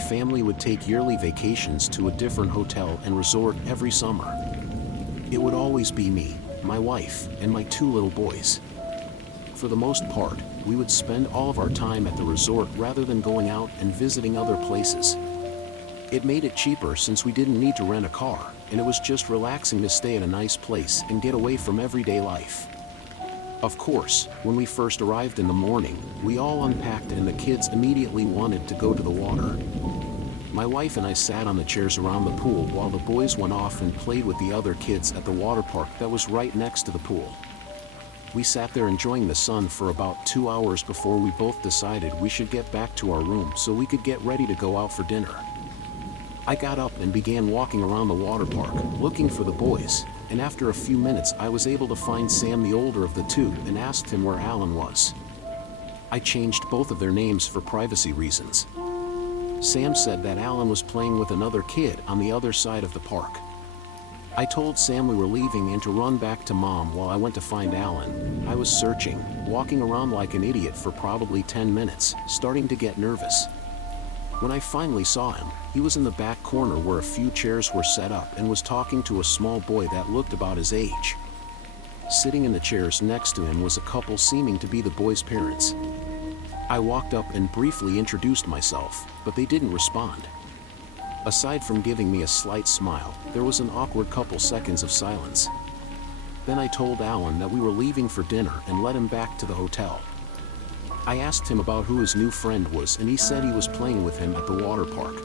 family would take yearly vacations to a different hotel and resort every summer. It would always be me, my wife, and my 2 little boys. For the most part, we would spend all of our time at the resort rather than going out and visiting other places. It made it cheaper since we didn't need to rent a car, and it was just relaxing to stay at a nice place and get away from everyday life. Of course, when we first arrived in the morning, we all unpacked and the kids immediately wanted to go to the water. My wife and I sat on the chairs around the pool while the boys went off and played with the other kids at the water park that was right next to the pool. We sat there enjoying the sun for about 2 hours before we both decided we should get back to our room so we could get ready to go out for dinner. I got up and began walking around the water park, looking for the boys, and after a few minutes I was able to find Sam, the older of the 2, and asked him where Alan was. I changed both of their names for privacy reasons. Sam said that Alan was playing with another kid on the other side of the park. I told Sam we were leaving and to run back to Mom while I went to find Alan. I was searching, walking around like an idiot for probably 10 minutes, starting to get nervous. When I finally saw him, he was in the back corner where a few chairs were set up and was talking to a small boy that looked about his age. Sitting in the chairs next to him was a couple seeming to be the boy's parents. I walked up and briefly introduced myself, but they didn't respond. Aside from giving me a slight smile, there was an awkward couple seconds of silence. Then I told Alan that we were leaving for dinner and led him back to the hotel. I asked him about who his new friend was and he said he was playing with him at the water park.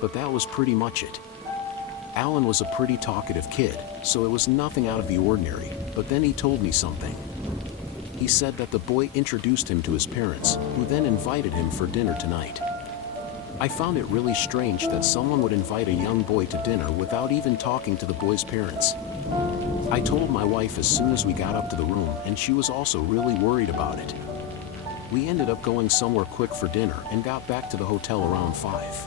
But that was pretty much it. Alan was a pretty talkative kid, so it was nothing out of the ordinary, but then he told me something. He said that the boy introduced him to his parents, who then invited him for dinner tonight. I found it really strange that someone would invite a young boy to dinner without even talking to the boy's parents. I told my wife as soon as we got up to the room, and she was also really worried about it. We ended up going somewhere quick for dinner and got back to the hotel around 5.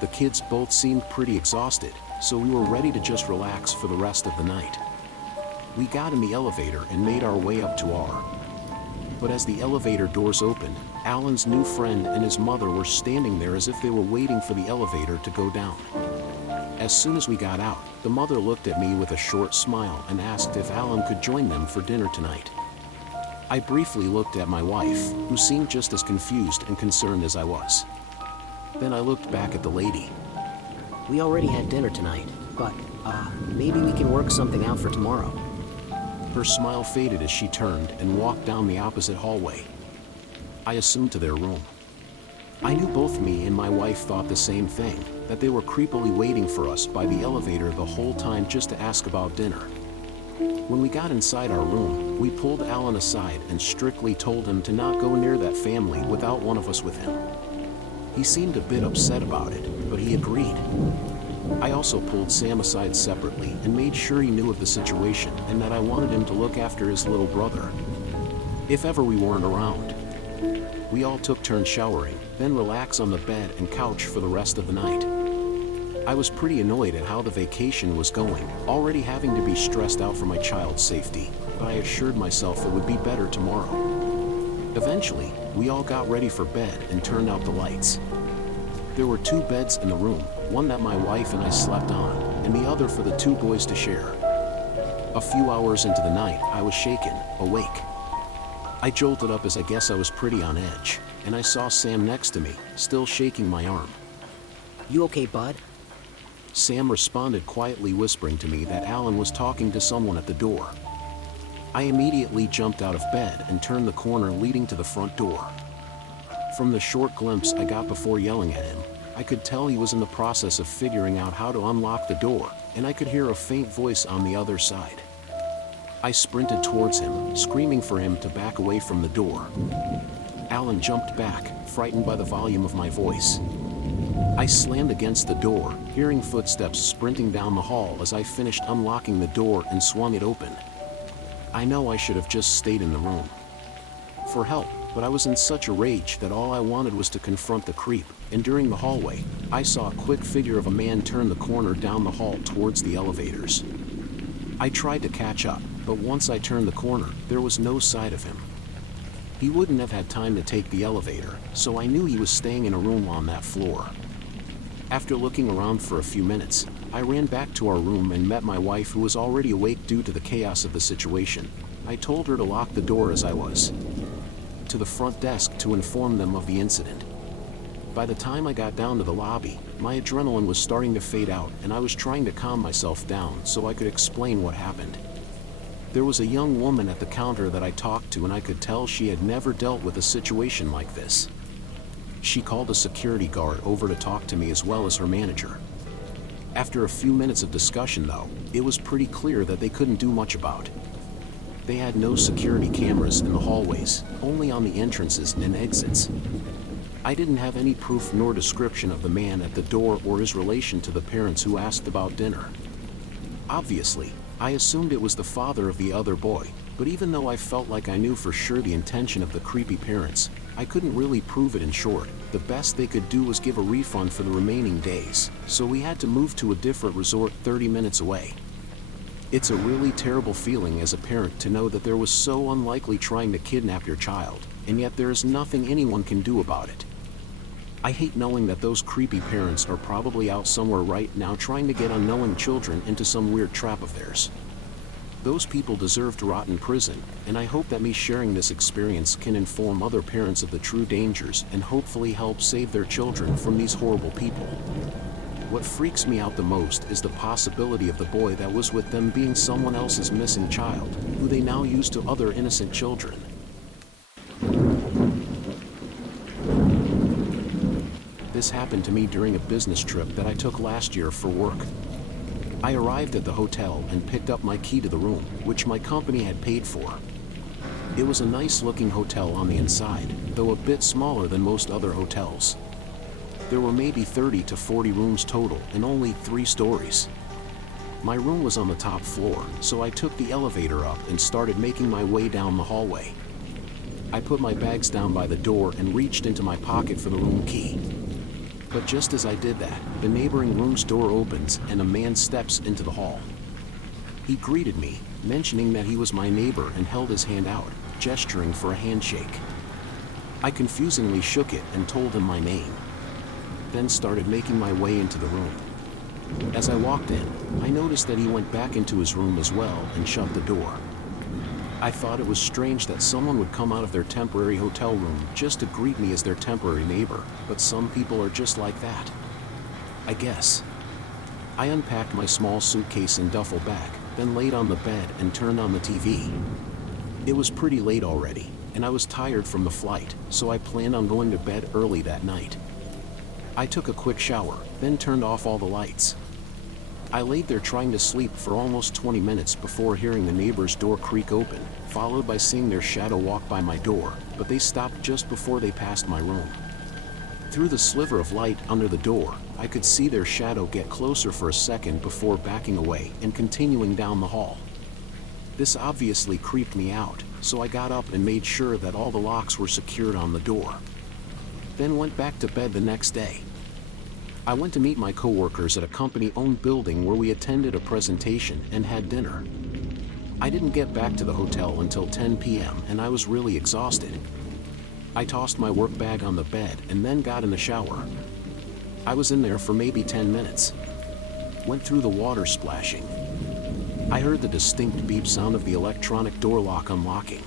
The kids both seemed pretty exhausted, so we were ready to just relax for the rest of the night. We got in the elevator and made our way up to our. But as the elevator doors opened, Alan's new friend and his mother were standing there as if they were waiting for the elevator to go down. As soon as we got out, the mother looked at me with a short smile and asked if Alan could join them for dinner tonight. I briefly looked at my wife, who seemed just as confused and concerned as I was. Then I looked back at the lady. We already had dinner tonight, but, maybe we can work something out for tomorrow. Her smile faded as she turned and walked down the opposite hallway. I assumed to their room. I knew both me and my wife thought the same thing, that they were creepily waiting for us by the elevator the whole time just to ask about dinner. When we got inside our room, we pulled Alan aside and strictly told him to not go near that family without one of us with him. He seemed a bit upset about it, but he agreed. I also pulled Sam aside separately and made sure he knew of the situation and that I wanted him to look after his little brother, if ever we weren't around. We all took turns showering, then relaxed on the bed and couch for the rest of the night. I was pretty annoyed at how the vacation was going, already having to be stressed out for my child's safety, but I assured myself it would be better tomorrow. Eventually, we all got ready for bed and turned out the lights. There were 2 beds in the room, one that my wife and I slept on, and the other for the 2 boys to share. A few hours into the night, I was shaken, awake. I jolted up as I guess I was pretty on edge, and I saw Sam next to me, still shaking my arm. You okay, bud? Sam responded quietly, whispering to me that Alan was talking to someone at the door. I immediately jumped out of bed and turned the corner leading to the front door. From the short glimpse I got before yelling at him, I could tell he was in the process of figuring out how to unlock the door, and I could hear a faint voice on the other side. I sprinted towards him, screaming for him to back away from the door. Alan jumped back, frightened by the volume of my voice. I slammed against the door, hearing footsteps sprinting down the hall as I finished unlocking the door and swung it open. I know I should have just stayed in the room for help, but I was in such a rage that all I wanted was to confront the creep, and during the hallway, I saw a quick figure of a man turn the corner down the hall towards the elevators. I tried to catch up, but once I turned the corner, there was no sight of him. He wouldn't have had time to take the elevator, so I knew he was staying in a room on that floor. After looking around for a few minutes, I ran back to our room and met my wife, who was already awake due to the chaos of the situation. I told her to lock the door as I was to the front desk to inform them of the incident. By the time I got down to the lobby, my adrenaline was starting to fade out and I was trying to calm myself down so I could explain what happened. There was a young woman at the counter that I talked to, and I could tell she had never dealt with a situation like this. She called a security guard over to talk to me as well as her manager. After a few minutes of discussion though, it was pretty clear that they couldn't do much about. They had no security cameras in the hallways, only on the entrances and exits. I didn't have any proof nor description of the man at the door or his relation to the parents who asked about dinner. Obviously, I assumed it was the father of the other boy, but even though I felt like I knew for sure the intention of the creepy parents, I couldn't really prove it. In short, the best they could do was give a refund for the remaining days, so we had to move to a different resort 30 minutes away. It's a really terrible feeling as a parent to know that there was so unlikely trying to kidnap your child, and yet there is nothing anyone can do about it. I hate knowing that those creepy parents are probably out somewhere right now trying to get unknowing children into some weird trap of theirs. Those people deserve to rot in prison, and I hope that me sharing this experience can inform other parents of the true dangers and hopefully help save their children from these horrible people. What freaks me out the most is the possibility of the boy that was with them being someone else's missing child, who they now use to other innocent children. This happened to me during a business trip that I took last year for work. I arrived at the hotel and picked up my key to the room, which my company had paid for. It was a nice-looking hotel on the inside, though a bit smaller than most other hotels. There were maybe 30 to 40 rooms total and only 3 stories. My room was on the top floor, so I took the elevator up and started making my way down the hallway. I put my bags down by the door and reached into my pocket for the room key. But just as I did that, the neighboring room's door opens and a man steps into the hall. He greeted me, mentioning that he was my neighbor, and held his hand out, gesturing for a handshake. I confusingly shook it and told him my name, then started making my way into the room. As I walked in, I noticed that he went back into his room as well and shut the door. I thought it was strange that someone would come out of their temporary hotel room just to greet me as their temporary neighbor, but some people are just like that, I guess. I unpacked my small suitcase and duffel bag, then laid on the bed and turned on the TV. It was pretty late already, and I was tired from the flight, so I planned on going to bed early that night. I took a quick shower, then turned off all the lights. I laid there trying to sleep for almost 20 minutes before hearing the neighbor's door creak open, followed by seeing their shadow walk by my door, but they stopped just before they passed my room. Through the sliver of light under the door, I could see their shadow get closer for a second before backing away and continuing down the hall. This obviously creeped me out, so I got up and made sure that all the locks were secured on the door. Then went back to bed the next day. I went to meet my coworkers at a company-owned building where we attended a presentation and had dinner. I didn't get back to the hotel until 10 p.m. and I was really exhausted. I tossed my work bag on the bed and then got in the shower. I was in there for maybe 10 minutes. Went through the water splashing. I heard the distinct beep sound of the electronic door lock unlocking.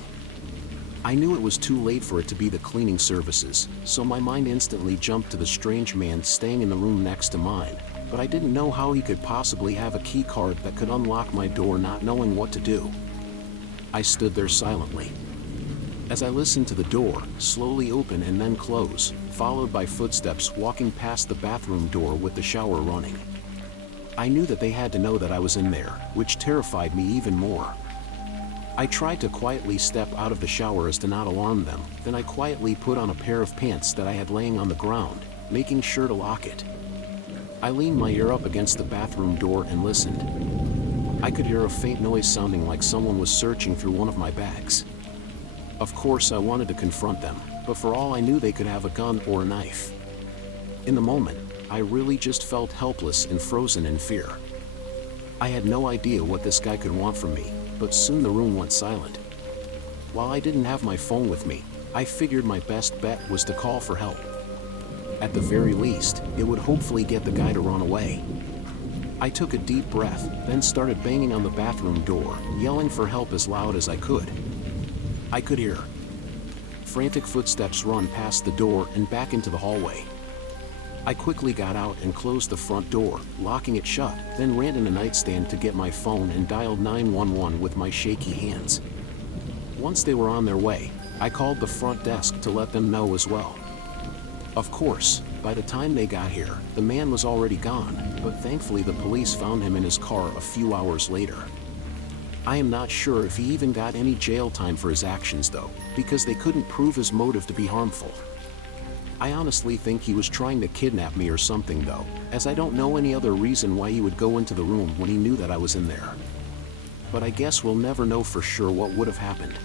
I knew it was too late for it to be the cleaning services, so my mind instantly jumped to the strange man staying in the room next to mine, but I didn't know how he could possibly have a key card that could unlock my door, not knowing what to do. I stood there silently. As I listened to the door slowly open and then close, followed by footsteps walking past the bathroom door with the shower running. I knew that they had to know that I was in there, which terrified me even more. I tried to quietly step out of the shower as to not alarm them, then I quietly put on a pair of pants that I had laying on the ground, making sure to lock it. I leaned my ear up against the bathroom door and listened. I could hear a faint noise sounding like someone was searching through one of my bags. Of course I wanted to confront them, but for all I knew they could have a gun or a knife. In the moment, I really just felt helpless and frozen in fear. I had no idea what this guy could want from me, but soon the room went silent. While I didn't have my phone with me, I figured my best bet was to call for help. At the very least, it would hopefully get the guy to run away. I took a deep breath, then started banging on the bathroom door, yelling for help as loud as I could. I could hear frantic footsteps run past the door and back into the hallway. I quickly got out and closed the front door, locking it shut, then ran to the nightstand to get my phone and dialed 911 with my shaky hands. Once they were on their way, I called the front desk to let them know as well. Of course, by the time they got here, the man was already gone, but thankfully the police found him in his car a few hours later. I am not sure if he even got any jail time for his actions though, because they couldn't prove his motive to be harmful. I honestly think he was trying to kidnap me or something though, as I don't know any other reason why he would go into the room when he knew that I was in there. But I guess we'll never know for sure what would have happened.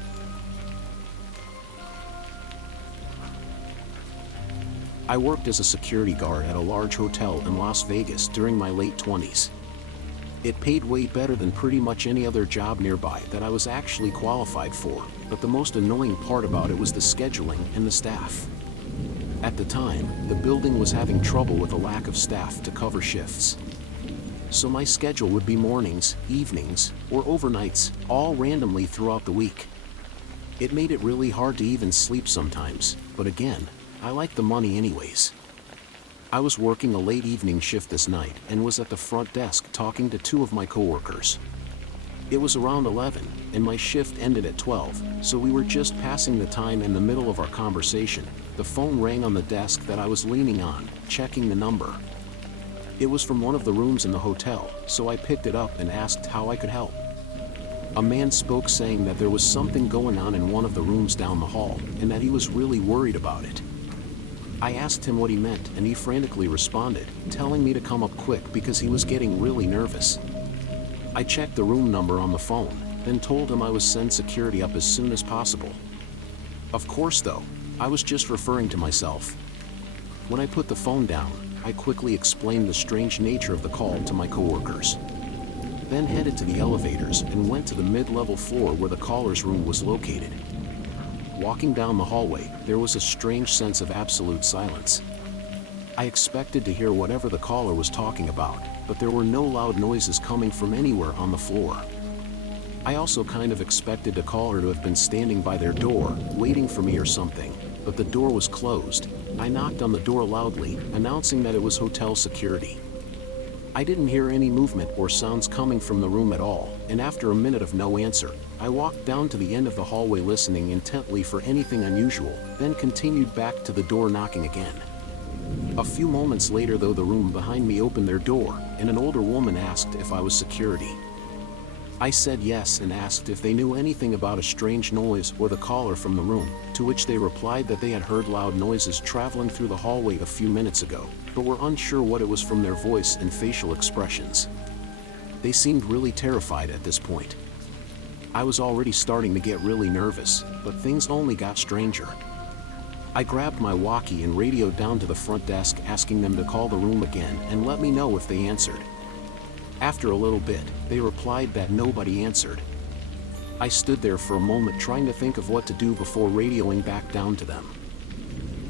I worked as a security guard at a large hotel in Las Vegas during my late 20s. It paid way better than pretty much any other job nearby that I was actually qualified for, but the most annoying part about it was the scheduling and the staff. At the time, the building was having trouble with a lack of staff to cover shifts. So my schedule would be mornings, evenings, or overnights, all randomly throughout the week. It made it really hard to even sleep sometimes, but again, I liked the money anyways. I was working a late evening shift this night and was at the front desk talking to two of my coworkers. It was around 11, and my shift ended at 12, so we were just passing the time in the middle of our conversation. The phone rang on the desk that I was leaning on, checking the number. It was from one of the rooms in the hotel, so I picked it up and asked how I could help. A man spoke saying that there was something going on in one of the rooms down the hall, and that he was really worried about it. I asked him what he meant and he frantically responded, telling me to come up quick because he was getting really nervous. I checked the room number on the phone, then told him I would send security up as soon as possible. Of course though, I was just referring to myself. When I put the phone down, I quickly explained the strange nature of the call to my coworkers. Then headed to the elevators and went to the mid-level floor where the caller's room was located. Walking down the hallway, there was a strange sense of absolute silence. I expected to hear whatever the caller was talking about, but there were no loud noises coming from anywhere on the floor. I also kind of expected the caller to have been standing by their door, waiting for me or something, but the door was closed. I knocked on the door loudly, announcing that it was hotel security. I didn't hear any movement or sounds coming from the room at all, and after a minute of no answer, I walked down to the end of the hallway listening intently for anything unusual, then continued back to the door knocking again. A few moments later though, the room behind me opened their door, and an older woman asked if I was security. I said yes and asked if they knew anything about a strange noise or the caller from the room, to which they replied that they had heard loud noises traveling through the hallway a few minutes ago, but were unsure what it was from their voice and facial expressions. They seemed really terrified at this point. I was already starting to get really nervous, but things only got stranger. I grabbed my walkie and radioed down to the front desk asking them to call the room again and let me know if they answered. After a little bit, they replied that nobody answered. I stood there for a moment trying to think of what to do before radioing back down to them.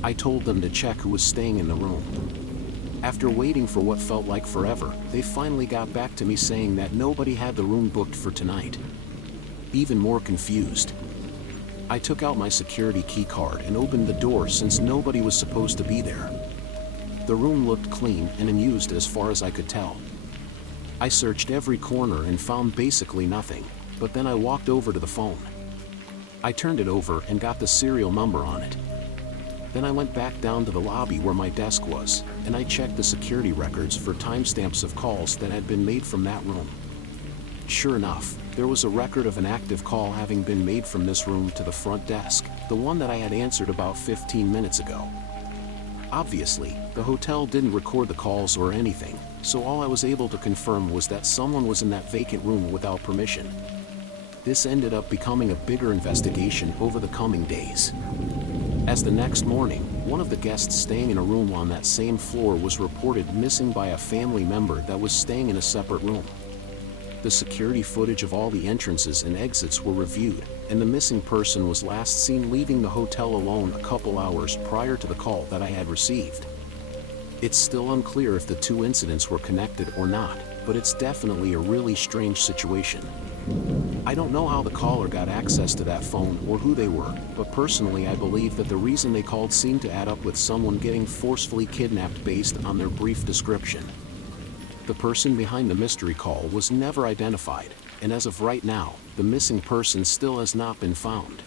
I told them to check who was staying in the room. After waiting for what felt like forever, they finally got back to me saying that nobody had the room booked for tonight. Even more confused, I took out my security key card and opened the door since nobody was supposed to be there. The room looked clean and unused as far as I could tell. I searched every corner and found basically nothing, but then I walked over to the phone. I turned it over and got the serial number on it. Then I went back down to the lobby where my desk was, and I checked the security records for timestamps of calls that had been made from that room. Sure enough, there was a record of an active call having been made from this room to the front desk, the one that I had answered about 15 minutes ago. Obviously, the hotel didn't record the calls or anything, so all I was able to confirm was that someone was in that vacant room without permission. This ended up becoming a bigger investigation over the coming days. As the next morning, one of the guests staying in a room on that same floor was reported missing by a family member that was staying in a separate room. The security footage of all the entrances and exits were reviewed, and the missing person was last seen leaving the hotel alone a couple hours prior to the call that I had received. It's still unclear if the two incidents were connected or not, but it's definitely a really strange situation. I don't know how the caller got access to that phone or who they were, but personally I believe that the reason they called seemed to add up with someone getting forcefully kidnapped based on their brief description. The person behind the mystery call was never identified, and as of right now, the missing person still has not been found.